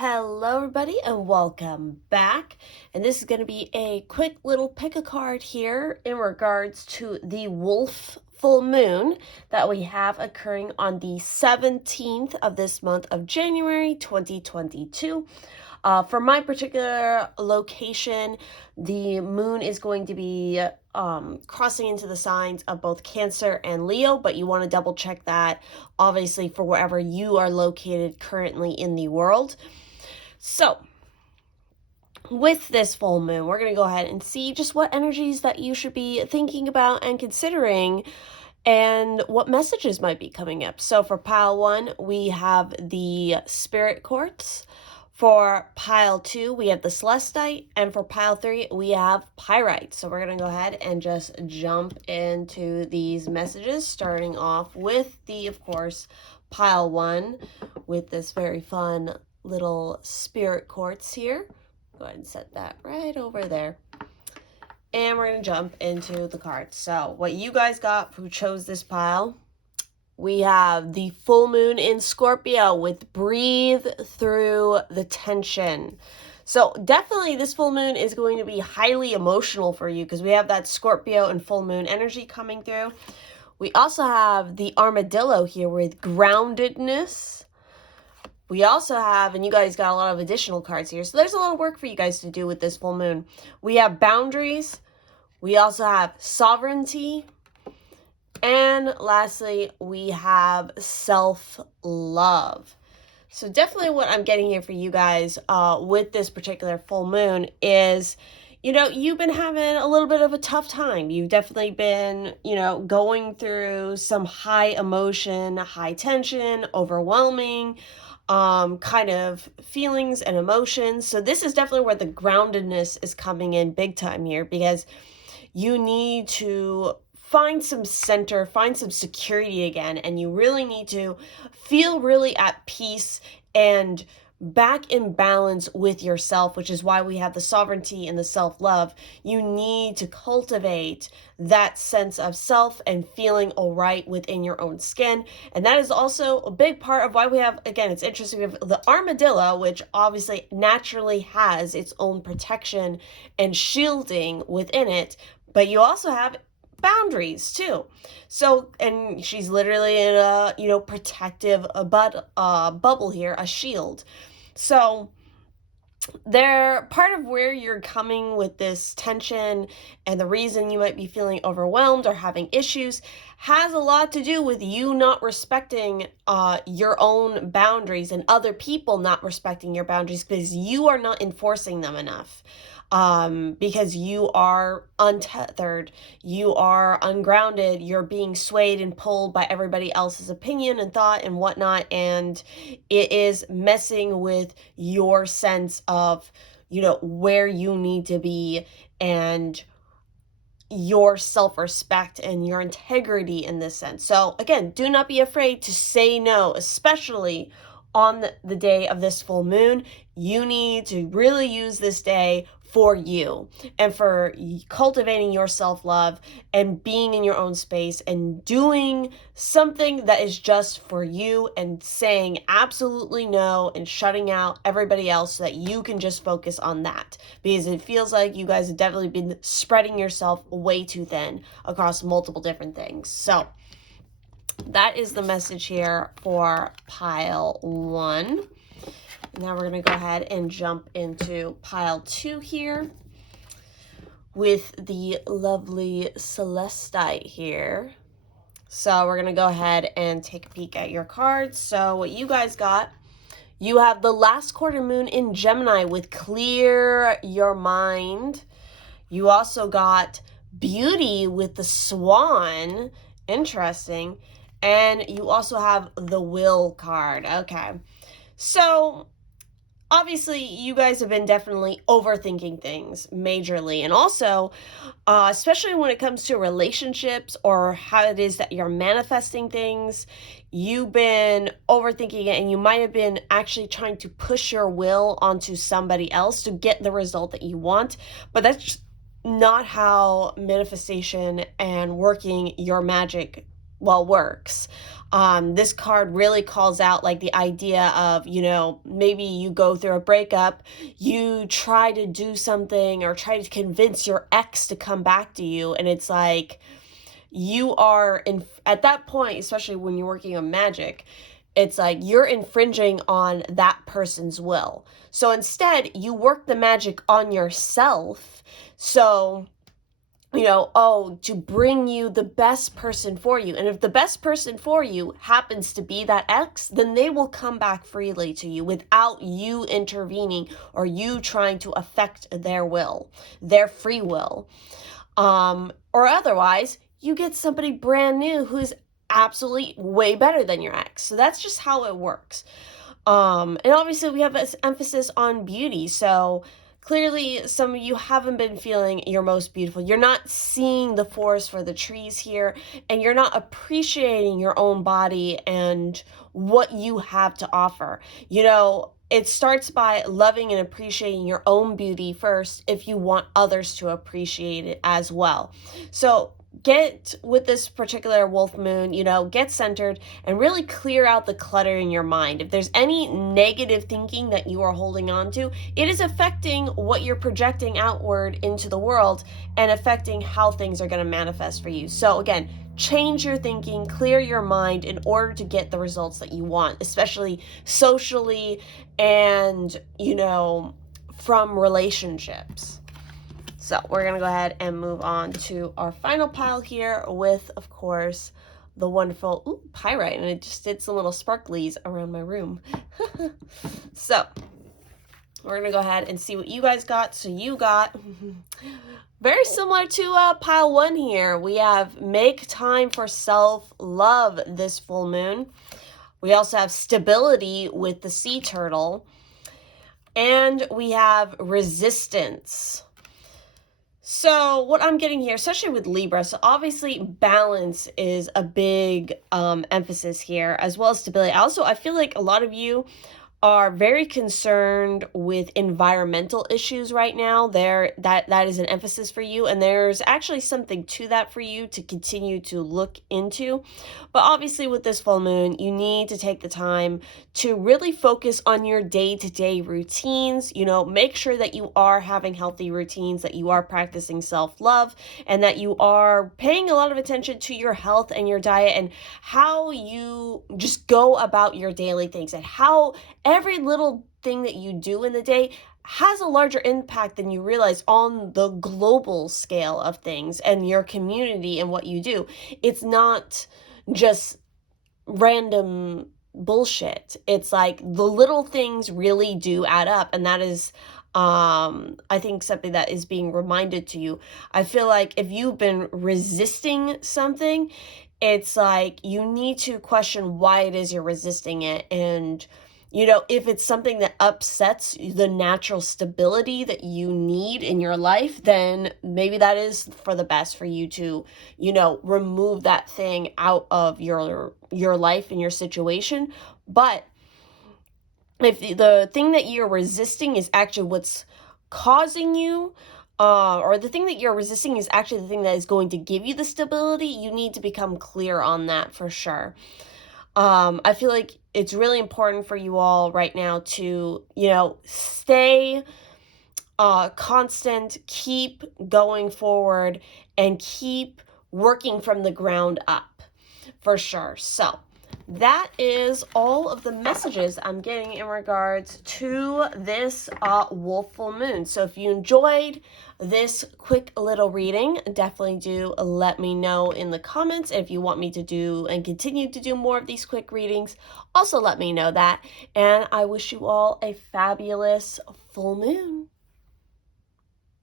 Hello everybody and welcome back. And this is going to be a quick little pick a card here in regards to the wolf full moon that we have occurring on the 17th of this month of January 2022. For my particular location, the moon is going to be crossing into the signs of both Cancer and Leo, but you want to double check that obviously for wherever you are located currently in the world. So, with this full moon, we're going to go ahead and see just what energies that you should be thinking about and considering and what messages might be coming up. So, for pile 1, we have the Spirit Quartz. For pile 2, we have the Celestite. And for pile 3, we have Pyrite. So, we're going to go ahead and just jump into these messages, starting off with of course, pile 1 with this very fun little Spirit Quartz here. Go ahead and set that right over there. And we're going to jump into the cards. So what you guys got who chose this pile, we have the full moon in Scorpio with breathe through the tension. So definitely this full moon is going to be highly emotional for you because we have that Scorpio and full moon energy coming through. We also have the armadillo here with groundedness. We also have, and you guys got a lot of additional cards here, so there's a lot of work for you guys to do with this full moon. We have boundaries. We also have sovereignty. And lastly, we have self-love. So definitely what I'm getting here for you guys with this particular full moon is, you've been having a little bit of a tough time. You've definitely been, going through some high emotion, high tension, overwhelming kind of feelings and emotions. So this is definitely where the groundedness is coming in big time here, because you need to find some center, find some security again, and you really need to feel really at peace and back in balance with yourself, which is why we have the sovereignty and the self-love. You need to cultivate that sense of self and feeling all right within your own skin. And that is also a big part of why we have, again, it's interesting, we have the armadillo, which obviously naturally has its own protection and shielding within it, but you also have boundaries too. So, and she's literally in a, protective bubble here, a shield. So they're part of where you're coming with this tension, and the reason you might be feeling overwhelmed or having issues has a lot to do with you not respecting your own boundaries and other people not respecting your boundaries because you are not enforcing them enough. Because you are untethered, you are ungrounded, you're being swayed and pulled by everybody else's opinion and thought and whatnot, and it is messing with your sense of, where you need to be and your self-respect and your integrity in this sense. So again, do not be afraid to say no, especially on the day of this full moon. You need to really use this day for you and for cultivating your self-love and being in your own space and doing something that is just for you and saying absolutely no and shutting out everybody else so that you can just focus on that, because it feels like you guys have definitely been spreading yourself way too thin across multiple different things. So that is the message here for pile 1. Now we're going to go ahead and jump into pile 2 here with the lovely Celestite here. So we're going to go ahead and take a peek at your cards. So what you guys got, you have the last quarter moon in Gemini with clear your mind. You also got beauty with the swan. Interesting. And you also have the will card. Okay. So obviously, you guys have been definitely overthinking things majorly. And also, especially when it comes to relationships or how it is that you're manifesting things, you've been overthinking it, and you might have been actually trying to push your will onto somebody else to get the result that you want. But that's not how manifestation and working your magic works. This card really calls out like the idea of, maybe you go through a breakup, you try to do something or try to convince your ex to come back to you, and it's like you are at that point, especially when you're working on magic, it's like you're infringing on that person's will. So instead, you work the magic on yourself. So, to bring you the best person for you. And if the best person for you happens to be that ex, then they will come back freely to you without you intervening or you trying to affect their will, their free will. Or otherwise, you get somebody brand new who's absolutely way better than your ex. So that's just how it works. And obviously we have this emphasis on beauty. So clearly some of you haven't been feeling your most beautiful. You're not seeing the forest for the trees here, and you're not appreciating your own body and what you have to offer. It starts by loving and appreciating your own beauty first if you want others to appreciate it as well. So get with this particular wolf moon, get centered and really clear out the clutter in your mind. If there's any negative thinking that you are holding on to, it is affecting what you're projecting outward into the world and affecting how things are going to manifest for you. So again, change your thinking, clear your mind in order to get the results that you want, especially socially and, from relationships. So we're going to go ahead and move on to our final pile here with, of course, the wonderful pyrite. And it just did some little sparklies around my room. So we're going to go ahead and see what you guys got. So you got very similar to pile 1 here. We have make time for self-love this full moon. We also have stability with the sea turtle. And we have resistance. So what I'm getting here, especially with Libra, so obviously balance is a big emphasis here, as well as stability. Also, I feel like a lot of you are very concerned with environmental issues right now. That is an emphasis for you, and there's actually something to that for you to continue to look into. But obviously with this full moon, you need to take the time to really focus on your day-to-day routines. Make sure that you are having healthy routines, that you are practicing self-love, and that you are paying a lot of attention to your health and your diet and how you just go about your daily things, and how every little thing that you do in the day has a larger impact than you realize on the global scale of things and your community and what you do. It's not just random bullshit. It's like the little things really do add up, and that is I think something that is being reminded to you. I feel like if you've been resisting something, it's like you need to question why it is you're resisting it. And if it's something that upsets the natural stability that you need in your life, then maybe that is for the best for you to, remove that thing out of your life and your situation. But if the thing that you're resisting is actually what's causing you, or the thing that you're resisting is actually the thing that is going to give you the stability, you need to become clear on that for sure. I feel like it's really important for you all right now to, stay constant, keep going forward, and keep working from the ground up for sure. So that is all of the messages I'm getting in regards to this wolf full moon. So if you enjoyed this quick little reading, definitely do let me know in the comments. If you want me to do and continue to do more of these quick readings, also let me know that. And I wish you all a fabulous full moon.